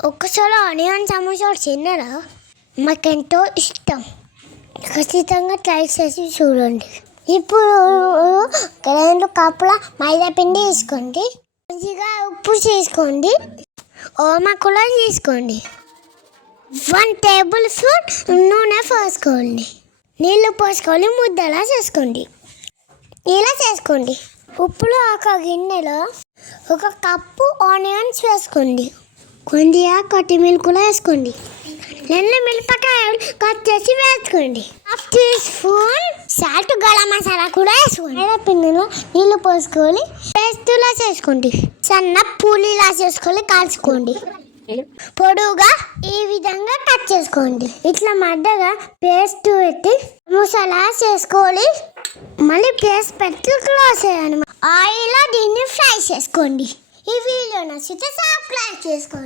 ఒక్కసారి ఆనియన్ సమోసా తిన్నారా? మాకెంతో ఇష్టం. ఖచ్చితంగా ట్రై చేసి చూడండి. ఇప్పుడు 2 కప్పుల మైదా పిండి తీసుకోండి. మంచిగా ఉప్పు తీసుకోండి. ఓమా కూడా తీసుకోండి. 1 టేబుల్ స్పూన్ నూనె పోసుకోండి. నీళ్ళు పోసుకొని ముద్దలా చేసుకోండి. ఇలా చేసుకోండి. ఇప్పుడు ఒక గిన్నెలో 1 కప్పు ఆనియన్స్ వేసుకోండి. కొద్దిగా కొత్తిమీర కూడా వేసుకోండి. 2 మిరపకాయలు కట్ చేసి వేసుకోండి. 1/2 teaspoon salt, garam masala కూడా వేసుకోండి. మైదా పిండిలో నీళ్ళు పోసుకొని పేస్టులా చేసుకోండి. సన్న పూలీలా చేసుకొని కాల్చుకోండి. పొడుగా ఈ విధంగా కట్ చేసుకోండి. ఇట్లా మడ్డగా పేస్ట్ పెట్టి మసాలా చేసుకోవాలి. మళ్ళీ పేస్ట్ పెట్టి క్లోజ్ చేయాలి. ఆయిల్లో దీన్ని ఫ్రై చేసుకోండి. ఈ వీడియో నచ్చితే సబ్స్క్రైబ్ చేసుకోండి.